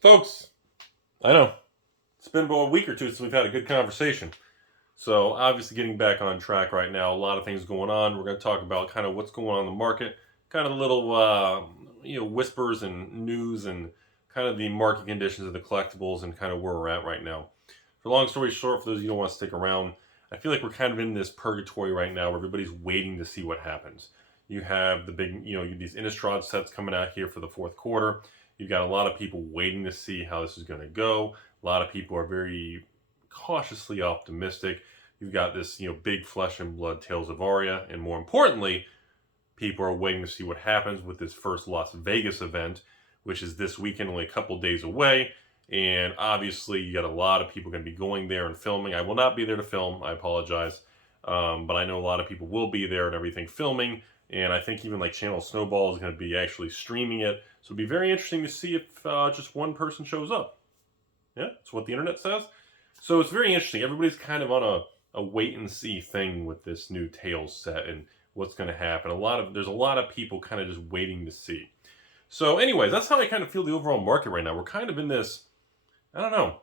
Folks, I know, it's been about a week or two since we've had a good conversation. So obviously getting back on track right now, a lot of things going on. We're going to talk about kind of what's going on in the market, kind of little, whispers and news and kind of the market conditions of the collectibles and kind of where we're at right now. For long story short, for those of you who don't want to stick around, I feel like we're kind of in this purgatory right now where everybody's waiting to see what happens. You have the big, these Innistrad sets coming out here for the fourth quarter. You've got a lot of people waiting to see how this is going to go. A lot of people are very cautiously optimistic. You've got this, big flesh and blood Tales of Aria, and more importantly, people are waiting to see what happens with this first Las Vegas event, which is this weekend, only a couple days away. And obviously, you got a lot of people going to be going there and filming. I will not be there to film. I apologize. But I know a lot of people will be there and everything filming. And I think even like Channel Snowball is going to be actually streaming it. So it'll be very interesting to see if just one person shows up. Yeah, that's what the internet says. So it's very interesting. Everybody's kind of on a wait and see thing with this new Tales set and what's going to happen. There's a lot of people kind of just waiting to see. So anyways, that's how I kind of feel the overall market right now. We're kind of in this, I don't know,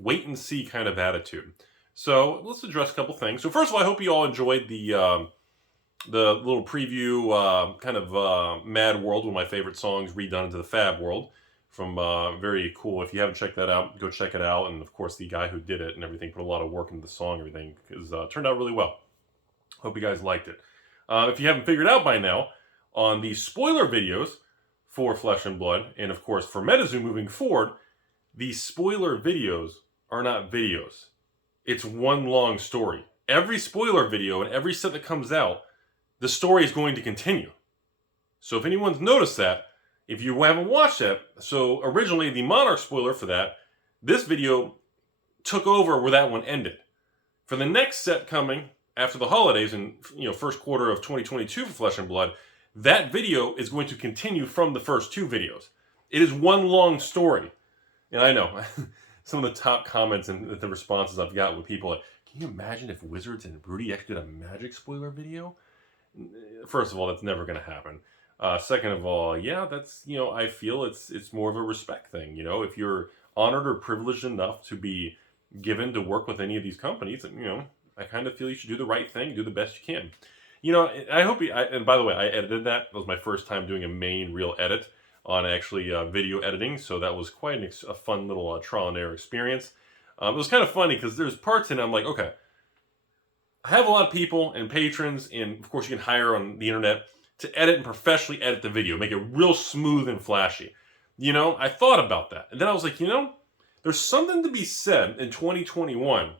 wait and see kind of attitude. So let's address a couple things. So first of all, I hope you all enjoyed the little preview, Mad World, one of my favorite songs redone into the Fab World from very cool. If you haven't checked that out, go check it out. And of course, the guy who did it and everything put a lot of work into the song, everything, because turned out really well. Hope you guys liked it. If you haven't figured out by now, on the spoiler videos for Flesh and Blood, and of course for MetaZoo moving forward, these spoiler videos are not videos. It's one long story. Every spoiler video and every set that comes out, the story is going to continue. So if anyone's noticed that, if you haven't watched that, so originally the Monarch spoiler for that, this video took over where that one ended. For the next set coming after the holidays and first quarter of 2022 for Flesh and Blood, that video is going to continue from the first two videos. It is one long story. And I know, some of the top comments and the responses I've got with people like, can you imagine if Wizards and Rudy actually did a Magic spoiler video? First of all, that's never going to happen. Second of all, yeah, that's, I feel it's more of a respect thing. If you're honored or privileged enough to be given to work with any of these companies, I kind of feel you should do the right thing, do the best you can. I hope and by the way, I edited that. That was my first time doing a main real edit on actually video editing. So that was quite a fun little trial and error experience. It was kind of funny because there's parts in it I'm like, okay, I have a lot of people and patrons, and of course you can hire on the internet to edit and professionally edit the video, make it real smooth and flashy. I thought about that. And then I was like, there's something to be said in 2021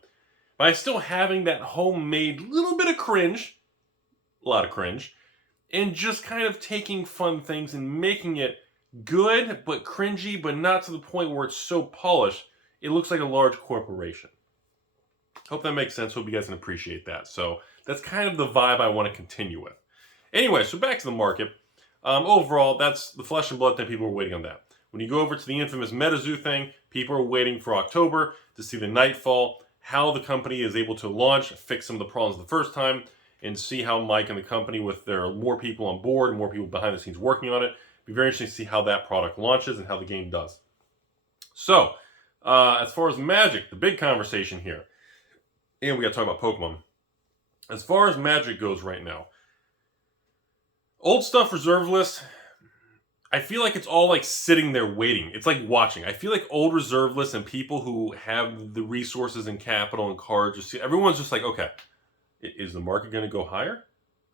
by still having that homemade little bit of cringe, a lot of cringe, and just kind of taking fun things and making it good, but cringy, but not to the point where it's so polished, it looks like a large corporation. Hope that makes sense. Hope you guys can appreciate that. So that's kind of the vibe I want to continue with. Anyway, so back to the market. Overall, that's the Flesh and Blood thing. People are waiting on that. When you go over to the infamous MetaZoo thing, people are waiting for October to see the Nightfall, how the company is able to launch, fix some of the problems the first time, and see how Mike and the company, with their more people on board, more people behind the scenes working on it, be very interesting to see how that product launches and how the game does. So, as far as Magic, the big conversation here, and we got to talk about Pokemon. As far as Magic goes right now, old stuff reserve list, I feel like it's all like sitting there waiting. It's like watching. I feel like old reserve lists and people who have the resources and capital and cards, everyone's just like, okay, is the market going to go higher?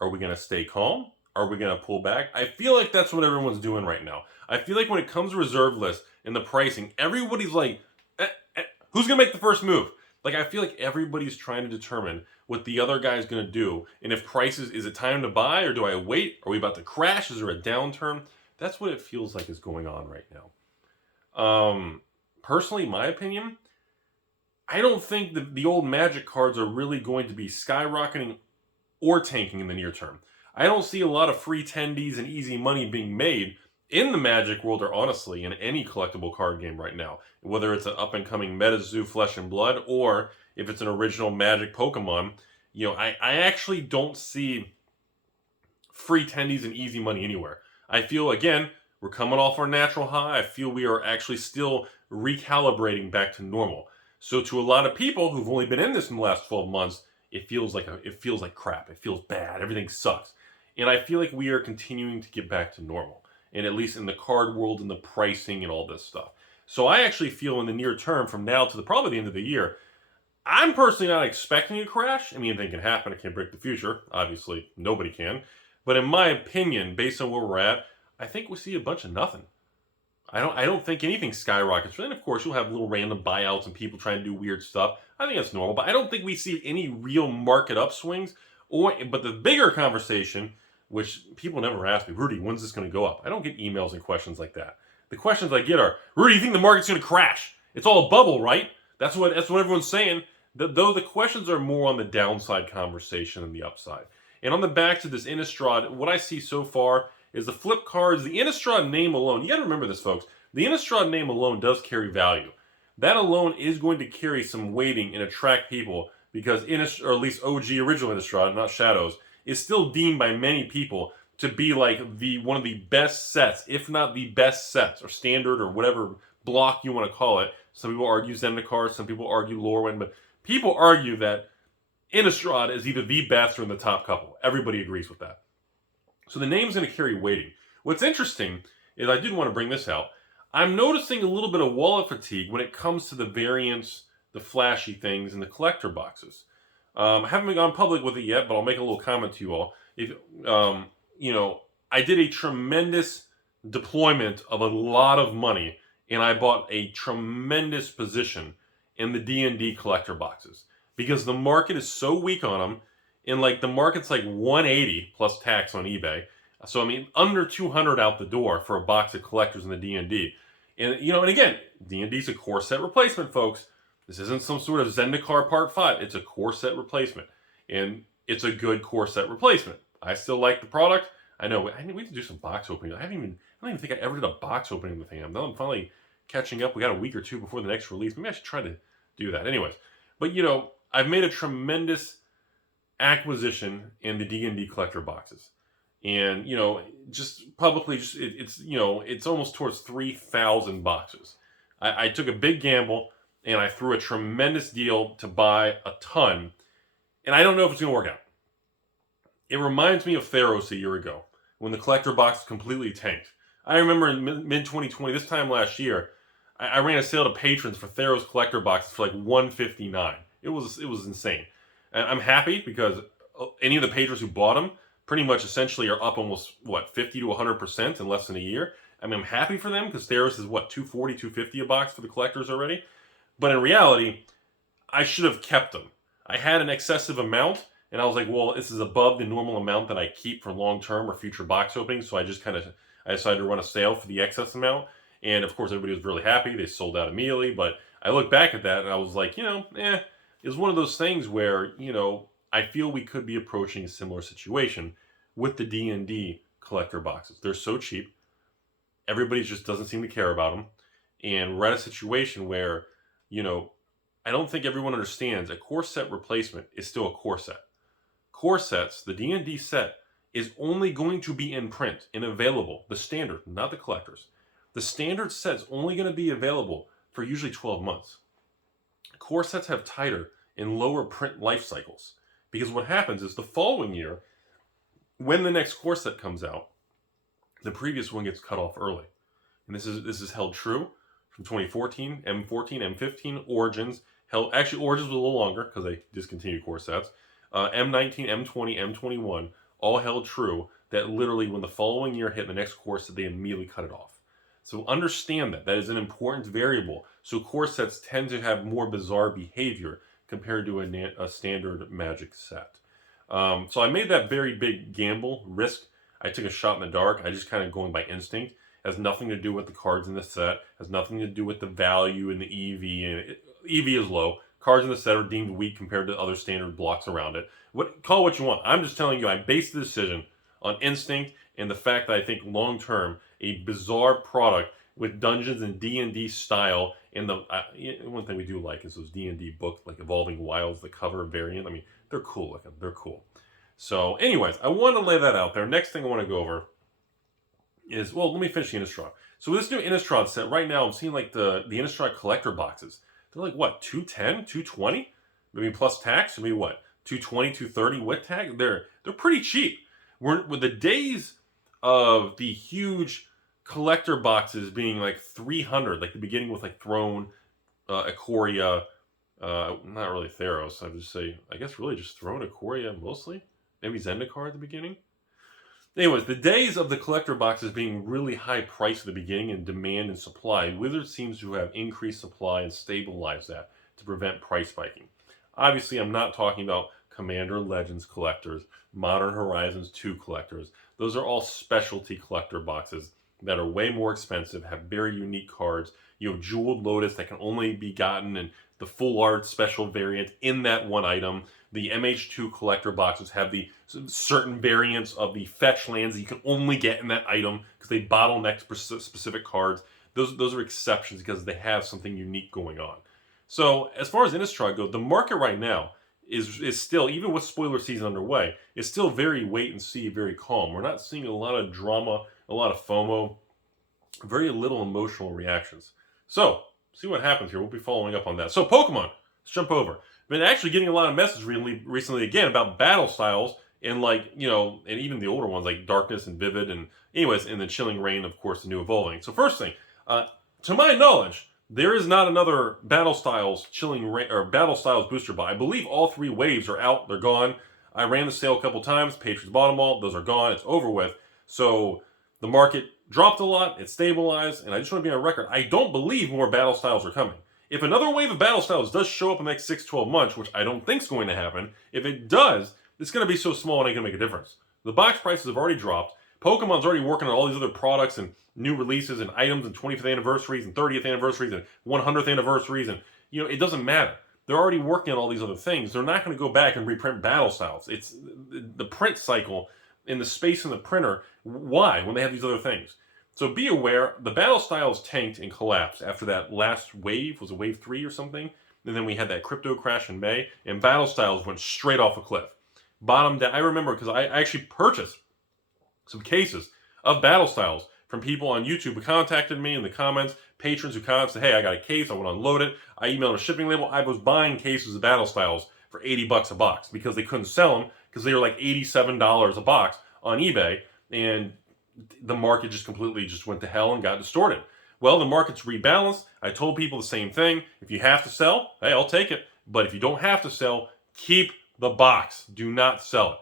Are we going to stay calm? Are we going to pull back? I feel like that's what everyone's doing right now. I feel like when it comes to reserve lists and the pricing, everybody's like, who's going to make the first move? Like, I feel like everybody's trying to determine what the other guy's going to do. And if prices, is it time to buy or do I wait? Are we about to crash? Is there a downturn? That's what it feels like is going on right now. Personally, my opinion, I don't think the old Magic cards are really going to be skyrocketing or tanking in the near term. I don't see a lot of free tendies and easy money being made in the Magic world, or honestly in any collectible card game right now. Whether it's an up-and-coming MetaZoo Flesh and Blood, or if it's an original Magic Pokemon, I actually don't see free tendies and easy money anywhere. I feel, again, We're coming off our natural high. I feel we are actually still recalibrating back to normal. So to a lot of people who've only been in this in the last 12 months, it feels like crap. It feels bad. Everything sucks. And I feel like we are continuing to get back to normal. And at least in the card world and the pricing and all this stuff. So I actually feel in the near term, from now to probably the end of the year, I'm personally not expecting a crash. I mean, anything can happen. I can't predict the future. Obviously, nobody can. But in my opinion, based on where we're at, I think we see a bunch of nothing. I don't think anything skyrockets. And of course, you'll have little random buyouts and people trying to do weird stuff. I think that's normal. But I don't think we see any real market upswings. But the bigger conversation, which people never ask me, Rudy, when's this going to go up? I don't get emails and questions like that. The questions I get are, Rudy, you think the market's going to crash? It's all a bubble, right? That's what everyone's saying. Though the questions are more on the downside conversation than the upside. And on the back to this Innistrad, what I see so far is the flip cards, the Innistrad name alone. You got to remember this, folks. The Innistrad name alone does carry value. That alone is going to carry some weighting and attract people because or at least OG original Innistrad, not Shadows, is still deemed by many people to be like one of the best sets, if not the best sets, or standard, or whatever block you want to call it. Some people argue Zendikar, some people argue Lorwyn, but people argue that Innistrad is either the best or in the top couple. Everybody agrees with that. So the name's going to carry weighting. What's interesting is, I did want to bring this out, I'm noticing a little bit of wallet fatigue when it comes to the variants, the flashy things, and the collector boxes. I haven't gone public with it yet, but I'll make a little comment to you all. If I did a tremendous deployment of a lot of money, and I bought a tremendous position in the D&D collector boxes because the market is so weak on them, and like the market's like 180 plus tax on eBay. So I mean, under 200 out the door for a box of collectors in the D&D. And and again, D&D's a core set replacement, folks. This isn't some sort of Zendikar Part 5. It's a core set replacement. And it's a good core set replacement. I still like the product. I know we have to do some box opening. I don't even think I ever did a box opening with him. Now I'm finally catching up. We got a week or two before the next release. Maybe I should try to do that. Anyways, but I've made a tremendous acquisition in the D&D collector boxes. And, just publicly, it's almost towards 3,000 boxes. I took a big gamble, and I threw a tremendous deal to buy a ton. And I don't know if it's going to work out. It reminds me of Theros a year ago, when the collector box completely tanked. I remember in mid-2020, this time last year, I ran a sale to patrons for Theros collector boxes for like $159. It was insane. And I'm happy because any of the patrons who bought them pretty much essentially are up almost, 50 to 100% in less than a year. I mean, I'm happy for them because Theros is, $240, $250 a box for the collectors already. But in reality, I should have kept them. I had an excessive amount, and I was like, well, this is above the normal amount that I keep for long-term or future box openings, so I decided to run a sale for the excess amount. And, of course, everybody was really happy. They sold out immediately. But I look back at that, and I was like, it's one of those things where, I feel we could be approaching a similar situation with the D&D collector boxes. They're so cheap. Everybody just doesn't seem to care about them. And we're at a situation where, I don't think everyone understands a core set replacement is still a core set. Core sets, the D&D set, is only going to be in print and available, the standard, not the collectors. The standard set is only going to be available for usually 12 months. Core sets have tighter and lower print life cycles. Because what happens is the following year, when the next core set comes out, the previous one gets cut off early. And this is held true from 2014, M14, M15, Origins. Origins was a little longer because they discontinued core sets. M19, M20, M21 all held true that literally when the following year hit the next core set, they immediately cut it off. So understand that. That is an important variable. So core sets tend to have more bizarre behavior compared to a standard Magic set. So I made that very big gamble, risk. I took a shot in the dark. I just kind of going by instinct. It has nothing to do with the cards in the set. Has nothing to do with the value in the EV. And EV is low. Cards in the set are deemed weak compared to other standard blocks around it. Call it what you want. I'm just telling you, I based the decision on instinct and the fact that I think long term, a bizarre product with dungeons and D&D style. And the one thing we do like is those D&D books like Evolving Wilds, the cover variant. I mean, they're cool looking. They're cool. So anyways, I want to lay that out there. Next thing I want to go over is, well, let me finish the Innistrad. So with this new Innistrad set, right now I'm seeing like the Innistrad collector boxes. They're like, what, 210, 220? Maybe plus tax, maybe what, 220, 230 with tag? They're pretty cheap. With the days of the huge collector boxes being like 300, like the beginning with like Throne, Ikoria, not really Theros, I would just say, I guess really just Throne, Ikoria mostly. Maybe Zendikar at the beginning. Anyways, the days of the collector boxes being really high price at the beginning and demand and supply, Wizards seems to have increased supply and stabilized that to prevent price spiking. Obviously, I'm not talking about Commander Legends collectors, Modern Horizons 2 collectors. Those are all specialty collector boxes that are way more expensive, have very unique cards. You have Jeweled Lotus that can only be gotten in the full art special variant in that one item. The MH2 collector boxes have the certain variants of the fetch lands that you can only get in that item because they bottleneck specific cards. Those are exceptions because they have something unique going on. So as far as Innistrad goes, the market right now is still, even with spoiler season underway, is still very wait and see, very calm. We're not seeing a lot of drama, a lot of FOMO, very little emotional reactions. So see what happens here. We'll be following up on that. So Pokemon, let's jump over. Been actually getting a lot of messages recently again about battle styles and like, you know, and even the older ones like Darkness and Vivid and anyways, and the Chilling Reign, of course, the new evolving. So first thing, to my knowledge, there is not another Battle Styles Chilling Reign or Battle Styles booster buy. I believe all 3 waves are out. They're gone. I ran the sale a couple times. Patrons bought them all. Those are gone. It's over with. So the market dropped a lot. It stabilized. And I just want to be on record. I don't believe more Battle Styles are coming. If another wave of Battle Styles does show up in the next 6-12 months, which I don't think is going to happen, if it does, it's going to be so small it ain't going to make a difference. The box prices have already dropped. Pokemon's already working on all these other products and new releases and items and 25th anniversaries and 30th anniversaries and 100th anniversaries, and you know, it doesn't matter. They're already working on all these other things. They're not going to go back and reprint Battle Styles. It's the print cycle and the space in the printer. Why? When they have these other things. So be aware, the Battle Styles tanked and collapsed after that last wave. Was it wave 3 or something? And then we had that crypto crash in May, and Battle Styles went straight off a cliff. Bottomed down. I remember because I actually purchased some cases of Battle Styles from people on YouTube who contacted me in the comments, patrons who contacted, hey, I got a case, I want to unload it. I emailed a shipping label. I was buying cases of Battle Styles for $80 a box because they couldn't sell them because they were like $87 a box on eBay, and the market just completely just went to hell and got distorted. Well, the market's rebalanced. I told people the same thing. If you have to sell, hey, I'll take it. But if you don't have to sell, keep the box. Do not sell it.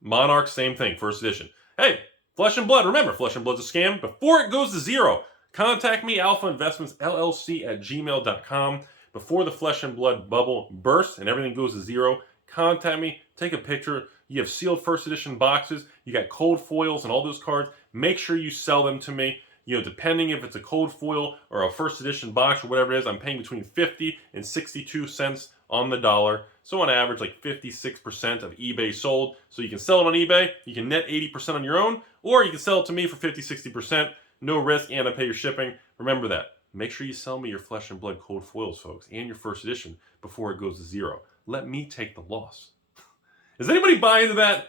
Monarch, same thing, first edition. Hey, Flesh and Blood. Remember, Flesh and Blood's a scam. Before it goes to zero, contact me, AlphainvestmentsLLC at gmail.com. Before the Flesh and Blood bubble bursts and everything goes to zero, contact me, take a picture. You have sealed first edition boxes. You got cold foils and all those cards. Make sure you sell them to me. You know, depending if it's a cold foil or a first edition box or whatever it is, I'm paying between 50 and 62 cents on the dollar. So on average, like 56% of eBay sold. So you can sell it on eBay. You can net 80% on your own, or you can sell it to me for 50, 60%. No risk, and I pay your shipping. Remember that. Make sure you sell me your Flesh and Blood cold foils, folks, and your first edition before it goes to zero. Let me take the loss. Does anybody buy into that?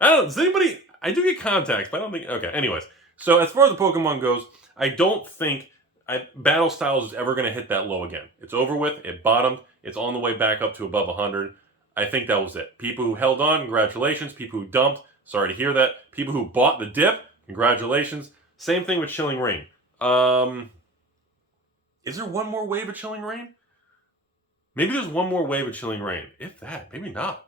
I don't know. Does anybody? I do get contacts, but I don't think. Okay, anyways. So as far as the Pokemon goes, I don't think Battle Styles is ever going to hit that low again. It's over with. It bottomed. It's on the way back up to above 100. I think that was it. People who held on, congratulations. People who dumped, sorry to hear that. People who bought the dip, congratulations. Same thing with Chilling Reign. Is there one more wave of Chilling Reign? Maybe there's one more wave of Chilling Reign. If that, maybe not.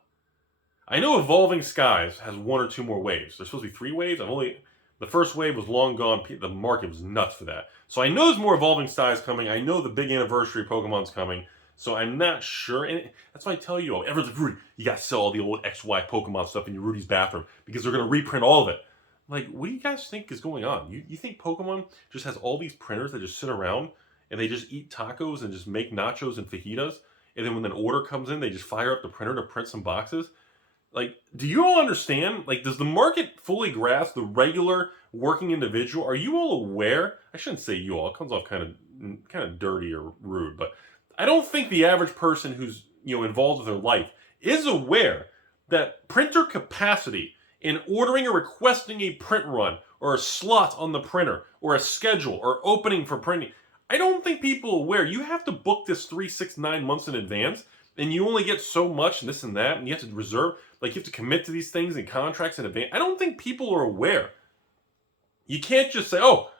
I know Evolving Skies has 1 or 2 more waves. There's supposed to be 3 waves. The first wave was long gone. The market was nuts for that. So I know there's more Evolving Skies coming. I know the big anniversary Pokemon's coming. So I'm not sure. And that's why I tell you, everyone's like, Rudy, you got to sell all the old XY Pokemon stuff in your Rudy's bathroom because they're going to reprint all of it. Like, what do you guys think is going on? You think Pokemon just has all these printers that just sit around and they just eat tacos and just make nachos and fajitas? And then when an order comes in, they just fire up the printer to print some boxes? Like, do you all understand? Like, does the market fully grasp the regular working individual? Are you all aware? I shouldn't say you all. It comes off kind of dirty or rude, but I don't think the average person who's, you know, involved with their life is aware that printer capacity in ordering or requesting a print run or a slot on the printer or a schedule or opening for printing. I don't think people are aware. You have to book this 3, 6, 9 months in advance, and you only get so much and this and that, and you have to reserve, like you have to commit to these things and contracts in advance. I don't think people are aware. You can't just say, oh,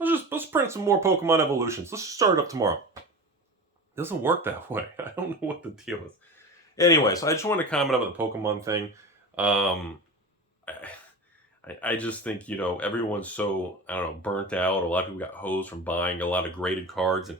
let's print some more Pokemon evolutions. Let's just start it up tomorrow. It doesn't work that way. I don't know what the deal is. Anyway, so I just wanted to comment about the Pokemon thing. I just think, you know, everyone's so, I don't know, burnt out. A lot of people got hosed from buying a lot of graded cards and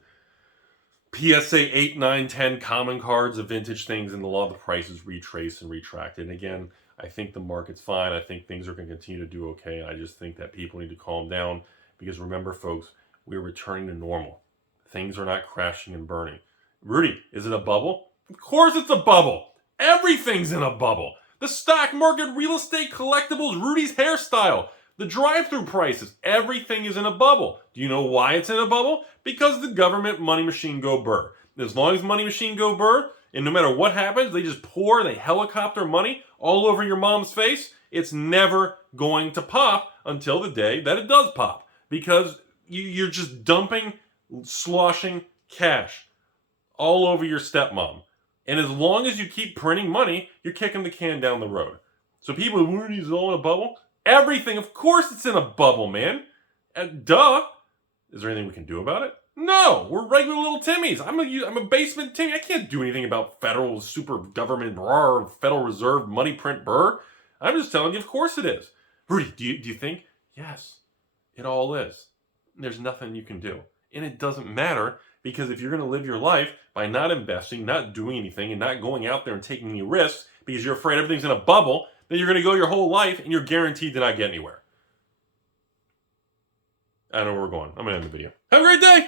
PSA 8, 9, 10 common cards of vintage things, and a lot of the prices retraced and retracted. And again, I think the market's fine. I think things are going to continue to do okay. I just think that people need to calm down because remember, folks, we're returning to normal. Things are not crashing and burning. Rudy, is it a bubble? Of course it's a bubble. Everything's in a bubble. The stock market, real estate, collectibles, Rudy's hairstyle, the drive-through prices, everything is in a bubble. Do you know why it's in a bubble? Because the government money machine go burr. As long as money machine go burr, and no matter what happens, they just they helicopter money all over your mom's face, it's never going to pop until the day that it does pop. Because you're just dumping, sloshing cash all over your stepmom. And as long as you keep printing money, you're kicking the can down the road. So people, Rudy's all in a bubble? Everything, of course it's in a bubble, man. Duh. Is there anything we can do about it? No, we're regular little Timmies. I'm a basement Timmy. I can't do anything about federal super government, Federal Reserve money print burr. I'm just telling you, of course it is. Rudy, do you think? Yes, it all is. There's nothing you can do. And it doesn't matter because if you're going to live your life by not investing, not doing anything, and not going out there and taking any risks because you're afraid everything's in a bubble, then you're going to go your whole life and you're guaranteed to not get anywhere. I know where we're going. I'm going to end the video. Have a great day!